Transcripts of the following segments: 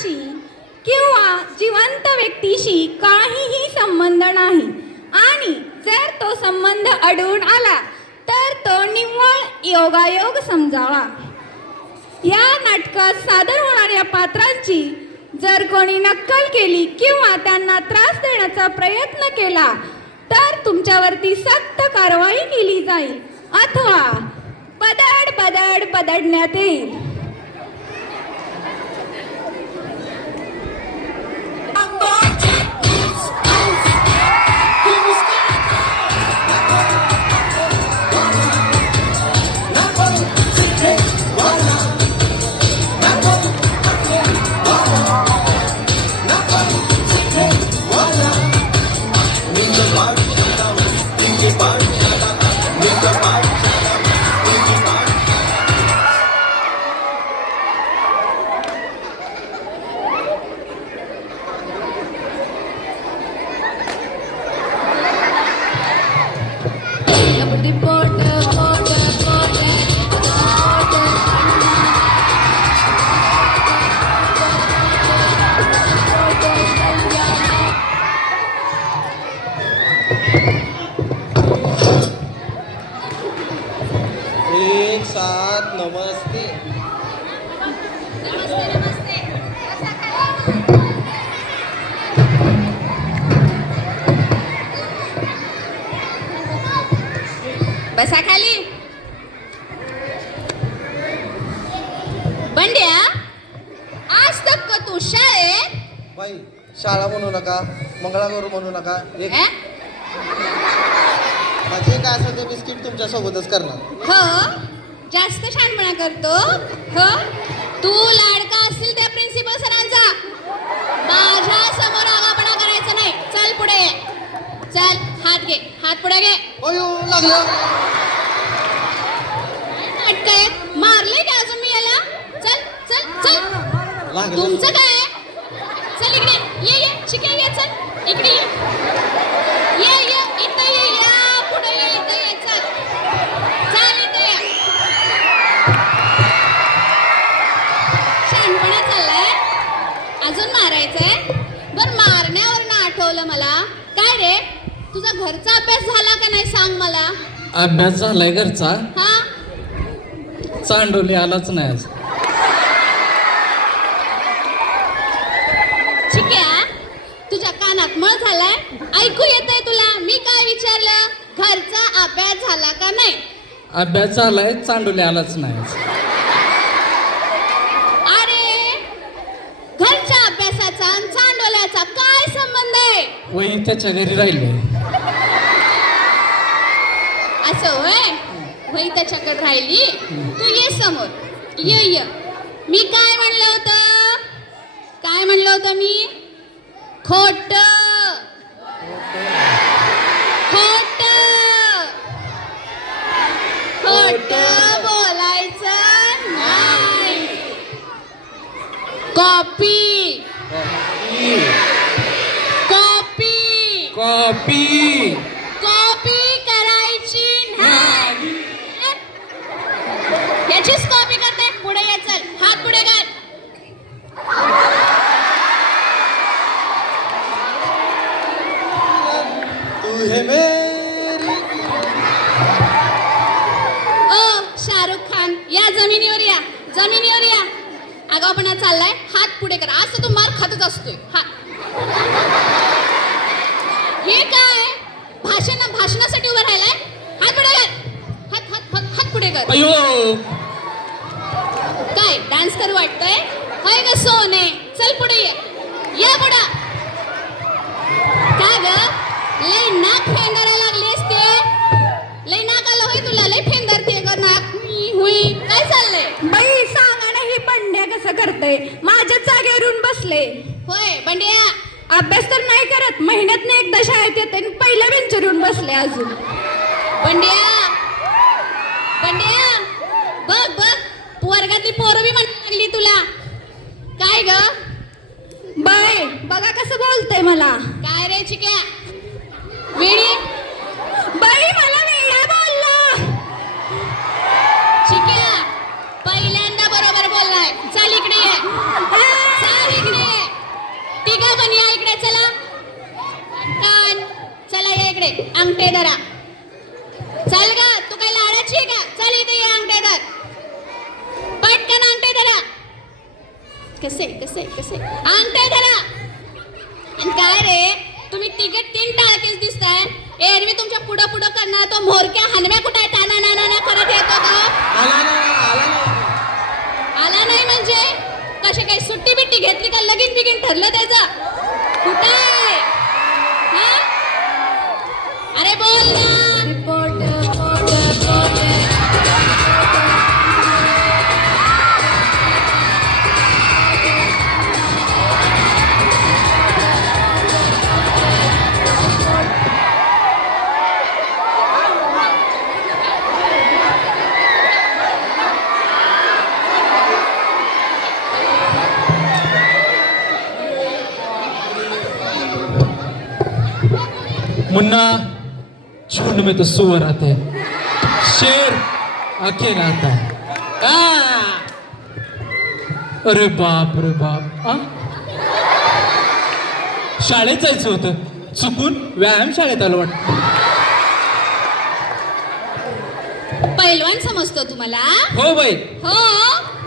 प्राण्याशी किंवा जिवंत व्यक्तीशी काहीही संबंध नाही आणि जर तो संबंध आढळून आला तर तो निव्वळ योगायोग समजावा. या नाटकात सादर होणाऱ्या पात्रांची जर कोणी नक्कल केली किंवा त्यांना त्रास देण्याचा प्रयत्न केला तर तुमच्यावरती सक्त कारवाई केली जाईल अथवा बदडण्यात येईल. एक साथ नमस्ते. बसा खाली. बंड्या, आज तक का तू शाळेत? बाई, शाळा म्हणू नका, मंगळागौर म्हणू नका. एक माझे काय असेल ते बिस्किट तुमच्या सोबतच करणार. हो, जास्त शहाणपणा करतो. हो, तू लाडका असतील त्या प्रिन्सिपल सरांचा. माझ्या समोर आगापणा करायचा नाही. चल पुढे ये. चल, हात घे, हात पुढे घे. अयो, लागलं. काय मारले का अजून मी याला? चल चल चल. लागलं. तुमचं काय? चल इकडे ये ये शिके ये. चल इकडे ये ये इथं ये. या पुढे ये. इथं ये. चल चल इथं ये. शहाणपणा चाललाय. अजून मारायचंय? बरं, मारण्यावरनं आठवलं मला. काय रे, तुझा घरचा अभ्यास झाला का नाही सांग मला. अभ्यास झालाय घरचा. हा, चांडोली आलाच नाही आज. ठीक आहे. तुझ्या कानात मळ झालाय, ऐकू येतंय तुला. मी काय विचारलं? घरचा अभ्यास झाला का नाही? अभ्यास झालाय, चांडोली आलाच नाही आज. अरे, घरच्या अभ्यासाचा आणि चांडोल्याचा काय संबंध आहे? वही त्याच्या घरी राहिले. असं होय? वही त्याच्याकडे राहिली. तू ये समोर. ये ये. मी काय म्हणलं होतं? काय म्हणलं होतं मी? खोट खोट खोट बोलायचं नाही. कॉपी कॉपी कॉपी कॉपी करायची नाही. याचीच कॉपी करते. पुढे ये. चल, हात पुढे कर. तू हे मेरी. ओ शाहरुख खान, या जमिनीवर या. जमिनीवर या. आगाऊपणा चाललाय. हात पुढे कर. आज तर तू मार खातच असतोय. हात. हे काय भाषणासाठी उभं राहिलाय? हात पुढे कर. हात हात हात हात पुढे कर. अयो, काय डान्स करू वाटतंय? होय ग सोने. चल पुढे ये. या पुढे. काय ग, लय नाक फेंदायला लागलेस ते. लय नाक आलं होय तुला? लय फेंदरते ग नाक. हुई काय चाललंय? बाई सांगा ना, ही बंड्या कसं करतय? माझ्या जागेवरून बसले. होय बंड्या, अभ्यास तर नाही करत. महिन्यातनं एकदा शाळेत येते आणि पहिल्या बेंचवरून बसले अजून. बंड्या बंड्या, बघ बघ, वर्गातली पोरं बी म्हणायला लागली तुला. काय ग? बाय बघा कसं बोलतय मला. काय रे चिक्या? वेडी बाई मला वेडा बोलला. चिक्या, पहिल्यांदा बरोबर बोललाय. चल इकडे ये. चल इकडे इकडे अंगठे धरा. चल ग, तू काय लाडाची आहे का? चल इथे ये, अंगठे धर. पटकन अंगठे धरा. कसे कसे कसे अंगठे धरा. आणि काय रे, तुम्ही तिघे 3 टाळकेच दिसताय. एरवी तुमच्या पुढं पुढं करणार तो मोरक्या हनव्या कुठे आहे? टाना ना ना ना करत येतो तो. आला नाही म्हणजे कशी काही सुट्टी बिट्टी घेतली का? लगीन बिगीन ठरलं त्याचं? कुठं आहे? हा? अरे बोल ना. मुन्ना, झुंड में तो सुअर आते हैं, शेर अकेला आता है. अरे बाप रे बाप. शाळेत जायचं होतं, चुकून व्यायाम शाळेत आलं वाटतं. पैलवान समजतो तुम्हाला? हो बाई, हो,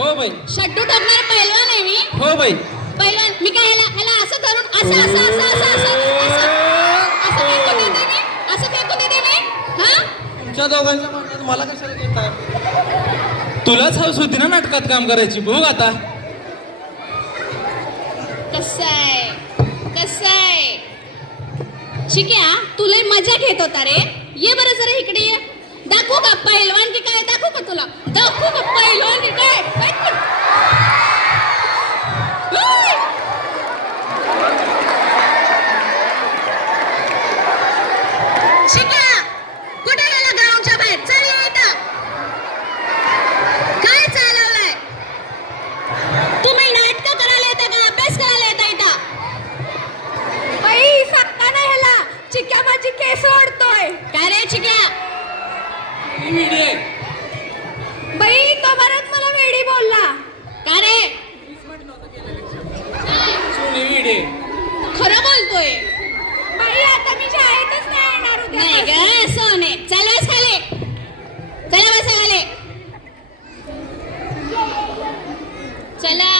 हो बाई, शड्डू टाकणार पैलवान आहे मी. हो बाई. पैलवान मी काय ह्याला असं धरून असं असं असं असं असं असं फेकून देते मी. असं फेकून देते मी. हा, तुमच्या दोघांच्या भांडणात मला कशाला घेताय? तुलाच हौस होती ना नाटकात काम करायची. बघ आता कसं आहे कसं आहे. चिक्या, तुला मजा घेत होता रे. ये बरं जरा इकडे ये. दाखवू का पैलवान की काय? दाखवू का तुला? दाखवू का पैलवान की काय? चिक्या, कुठे गेला गावच्या बाहेर? चल ये इथं. काय चालवलंय? तुम्ही नाटकं करायला येता का? अभ्यास करायला येता इथं? बाई सांगा ना ह्याला, चिक्या माझी केस ओढतोय. काय रे चिक्या? बाई तो बरंच मला वेडी बोलला. का रे? खरं बोलतोय. बाई आता मी शाळेतच नाही येणार उद्या. नाही ग सोने. चल बस खाली. चला बसा खाली. चला.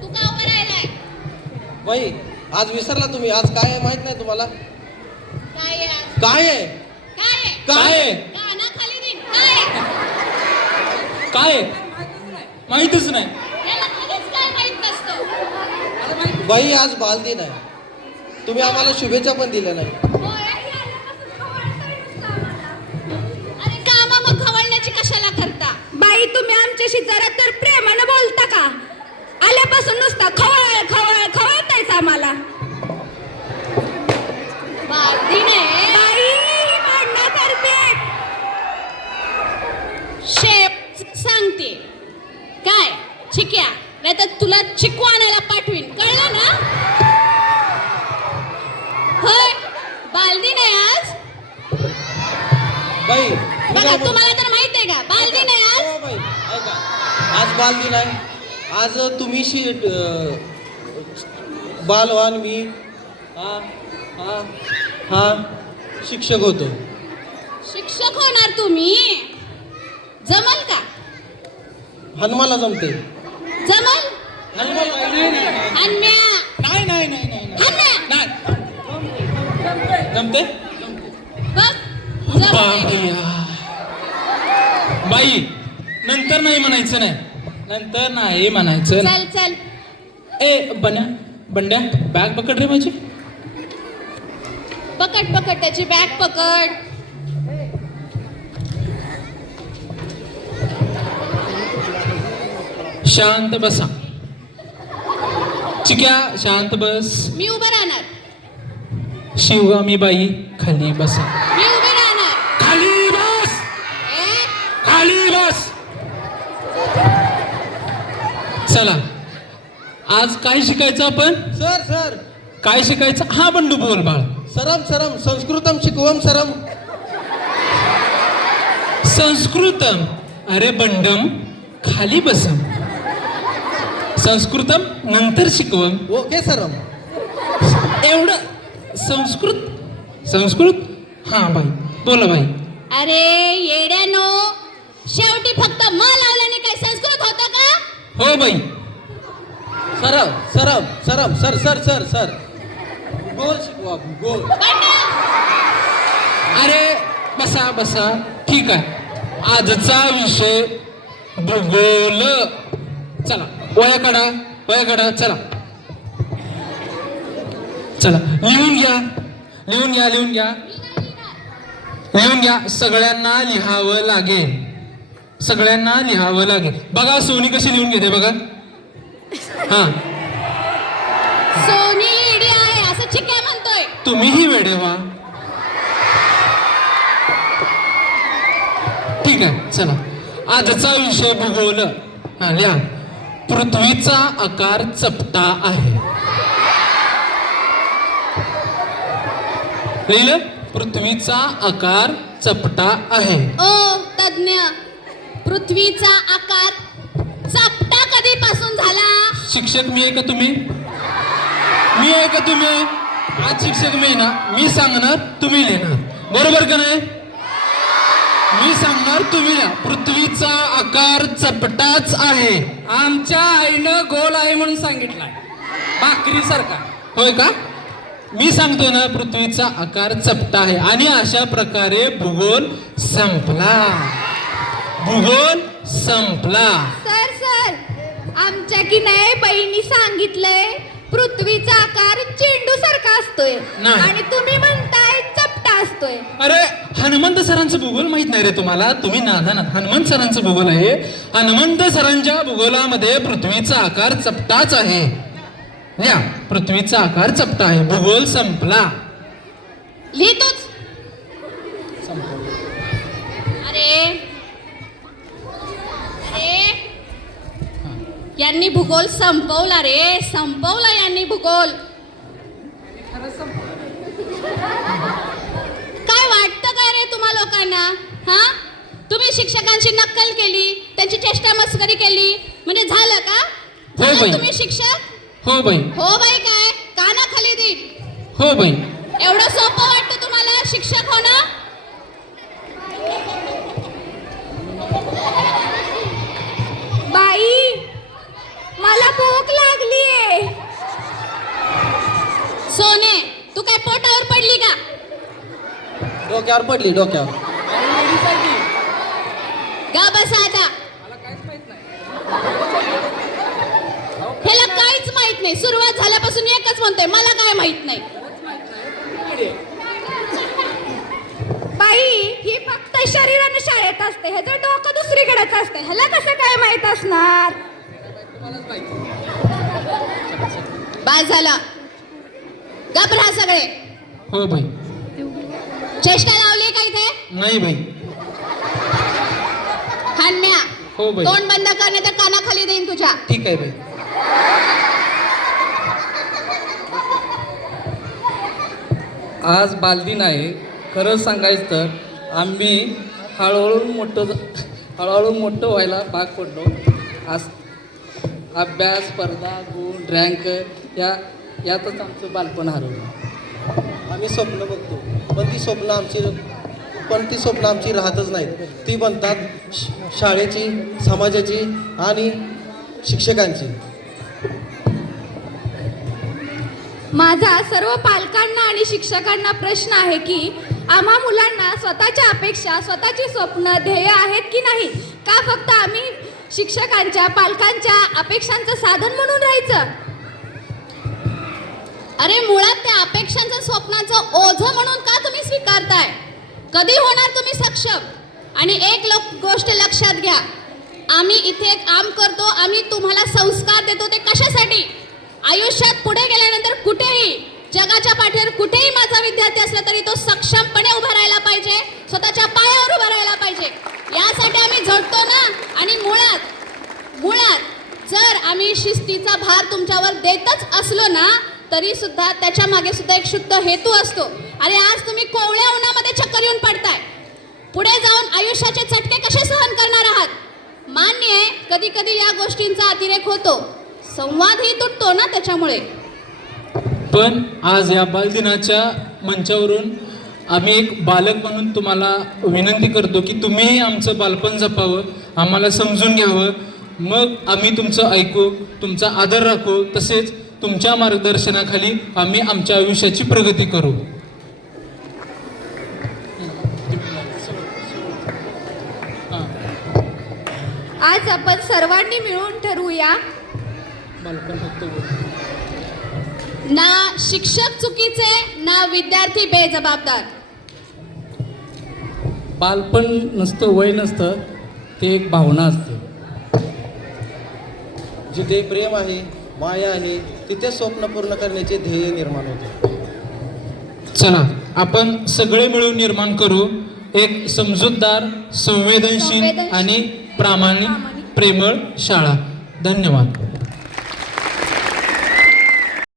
तू का उभा राहिलाय? बाई, आज विसरला तुम्ही. आज काय आहे माहित नाही तुम्हाला? काय आहे आज? काय आहे? काय आहे? काय आहे? काना खाली दिन. काय आहे? काय आहे? माहितच नाही. याला कधीच काय माहित नसतं. बाई, आज बालदिन आहे. तुम्ही आम्हाला शुभेच्छा पण दिल्या नाही. होय? अरे कामा मग खवळण्याची कशाला करता? बाई तुम्ही आमच्याशी जरा तर प्रेमानं बोलता का? आल्यापासून नुसता खवळ खवळ खवळतायच आम्हाला. बालदी नाही. बाई ही भांडणं करते. शेप सांगते काय चिक्या, नाही तर तुला चिकू आणायला पाठवीन. कळलं ना? होय, बालदी नाही आज. बाई, बघा तुम्हाला तर माहित आहे का बालदी नाही आज. हो बाई, ऐका. आज बालदिन आहे. आज तुम्ही बालवान, मी हा हा हा शिक्षक होतो. शिक्षक होणार तुम्ही? जमल का? हनुमाला जमते. जमल? हनुमान अन्या नाही नाही नाही नाही अन्या जमते. बघ जमतंय. बाई, नंतर नाही म्हणायचं नाही. नंतर नाही म्हणायचं. चल चल. ए बंड्या, बॅग पकड रे माझी. पकड पकड त्याची बॅग पकड. शांत बसा. चिक्या, शांत बस. मी उभं राहणार. शिवगामी बाई, खाली बसा. मी उभं राहणार. खाली बस. ए, खाली बस. चला, आज काय शिकायचं आपण? सर सर काय शिकायचं? हा बंडू बोल बाळ. सरम सरम संस्कृतम शिकवम सरम. संस्कृतम. अरे बंडम, खाली बसम. संस्कृतम नंतर शिकवम. ओके सरम. एवढं संस्कृत हा बाई बोला बाई. अरे येड्यानो, शेवटी फक्त म लावल्याने काय संस्कृत होतं का? हो बाई. सरम सरम सरम सर सर सर सर भूगोल शिकवा भूगोल. बंड्या, अरे बसा बसा. ठीक आहे. आजचा विषय भूगोल. चला वया काढा चला चला लिहून घ्या. सगळ्यांना लिहावं लागेल. बघा सोनी कशी लिहून घेते बघा. हा सोनी येडी आहे असं चिक्या म्हणतोय. तुम्हीही वेडे व्हा. ठीक आहे चला. आजचा विषय भूगोल. हा लिहा. पृथ्वीचा आकार चपटा आहे. लिहिलं? पृथ्वीचा आकार चपटा आहे. ओ तज्ञ, पृथ्वीचा आकार चपटा कधीपासून झाला? शिक्षक मी आहे का तुम्ही? आज शिक्षक मी आहे ना. मी सांगणार तुम्ही लिहिणार. बरोबर का नाही? मी सांगणार तुम्ही लिहा. पृथ्वीचा आकार चपटाच आहे. आमच्या आईनं गोल आहे म्हणून सांगितलंय, भाकरी सारखा. होय का? मी सांगतो ना पृथ्वीचा आकार चपटा आहे. आणि अशा प्रकारे भूगोल संपला. सर आमच्या की नाही बहिणी सांगितलंय पृथ्वीचा आकार चेंडू सारखा असतोय नाही. आणि तुम्ही म्हणताय चपटा असतोय. अरे हनुमंत सरांचं भूगोल माहित नाही रे तुम्हाला? तुम्ही नादानात. हनुमंत सरांचं भूगोल आहे. हनुमंत सरांच्या भूगोलामध्ये पृथ्वीचा आकार चपटाच आहे. या पृथ्वीचा आकार चपटा आहे. भूगोल संपला. लिहितोच. अरे यांनी भूगोल संपवला रे. संपवला यांनी भूगोल. काय वाटतं काय रे तुम्हा लोकांना? हा, तुम्ही शिक्षकांची नक्कल केली, त्यांची चेष्टा मस्करी केली म्हणजे झालं का? हो बाई. तुम्ही शिक्षक? हो बाई. हो बाई काय? कानाखाली दे. हो बाई. एवढं सोपं वाटतं तुम्हाला शिक्षक होणं? बाई मला भूक लागलीये. सोने, तू काय पोटावर पडली का? डोक्यावर पडली डोक्यावर. गा बसा आता. ह्याला काहीच माहित नाही. सुरुवात झाल्यापासून एकच म्हणतोय, मला काय माहित नाही. बाई ही फक्त शरीराने शाळेत असते, ह्याचं डोकं दुसरीकडेच असते. ह्याला कसं काय माहित असणार? बास झाला. गप राहा सगळे. हो बाई. चेष्टा लावली का इथे? नाही बाई. हान्या, हो बाई. तोंड बंद करणे तर कानाखाली देईन तुझ्या. ठीक आहे बाई. आज बालदिन आहे. खरं सांगायचं तर आम्ही हळूहळू मोठं व्हायला भाग पडलो. आज अभ्यास, स्पर्धा, गुण, रँक यातच आमचं बालपण हरवलं. आम्ही स्वप्न बघतो पण ती स्वप्न आमची राहतच नाहीत. ती बनतात शाळेची, समाजाची आणि शिक्षकांची. माझा सर्व पालकांना आणि शिक्षकांना प्रश्न आहे की आम्हा मुलांना स्वतःच्या अपेक्षा, स्वतःची स्वप्न, ध्येय आहेत की नाही? का फक्त आम्ही शिक्षकांच्या, पालकांच्या अपेक्षांचं साधन म्हणून राहायचं? अरे मुळात त्या अपेक्षांचं, स्वप्नाचं ओझं म्हणून का तुम्ही स्वीकारताय? कधी होणार तुम्ही सक्षम? आणि एक गोष्ट लक्षात घ्या, आम्ही इथे काम करतो, आम्ही तुम्हाला संस्कार देतो. ते कशासाठी? आयुष्यात पुढे गेल्यानंतर कुठेही, जगाच्या पाठीवर कुठेही माझा विद्यार्थी असला तरी तो सक्षमपणे उभा राहायला पाहिजे, स्वतःच्या पायावर उभा राहायला पाहिजे. यासाठी आम्ही झटतो ना. आणि मुळात जर आम्ही शिस्तीचा भार तुमच्यावर देतच असलो ना, तरी सुद्धा त्याच्या मागे सुद्धा एक शुद्ध हेतू असतो. अरे आज तुम्ही कोवळ्या उन्हामध्ये चक्कर येऊन पडताय, पुढे जाऊन आयुष्याचे चटके कसे सहन करणार आहात? मान्य आहे, कधी कधी या गोष्टींचा अतिरेक होतो, संवादही तुटतो ना त्याच्यामुळे. पण आज या बालदिनाच्या मंचावरून आम्ही एक बालक म्हणून तुम्हाला विनंती करतो की तुम्हीही आमचं बालपण जपावं, आम्हाला समजून घ्यावं, मग आम्ही तुमचं ऐकू, तुमचा आदर राखू, तसेच तुमच्या मार्गदर्शनाखाली आम्ही आमच्या आयुष्याची प्रगती करू. आज आपण सर्वांनी मिळून ठरवूया बालपण फक्त ना शिक्षक चुकीचे ना विद्यार्थी बेजबाबदार. बालपण नसतं, वय नसतं, ते एक भावना असते. जिथे प्रेम आहे, माया आहे, तिथे स्वप्न पूर्ण करण्याचे ध्येय निर्माण होते. चला आपण सगळे मिळून निर्माण करू एक समजूतदार, संवेदनशील आणि प्रामाणिक, प्रेमळ शाळा. धन्यवाद.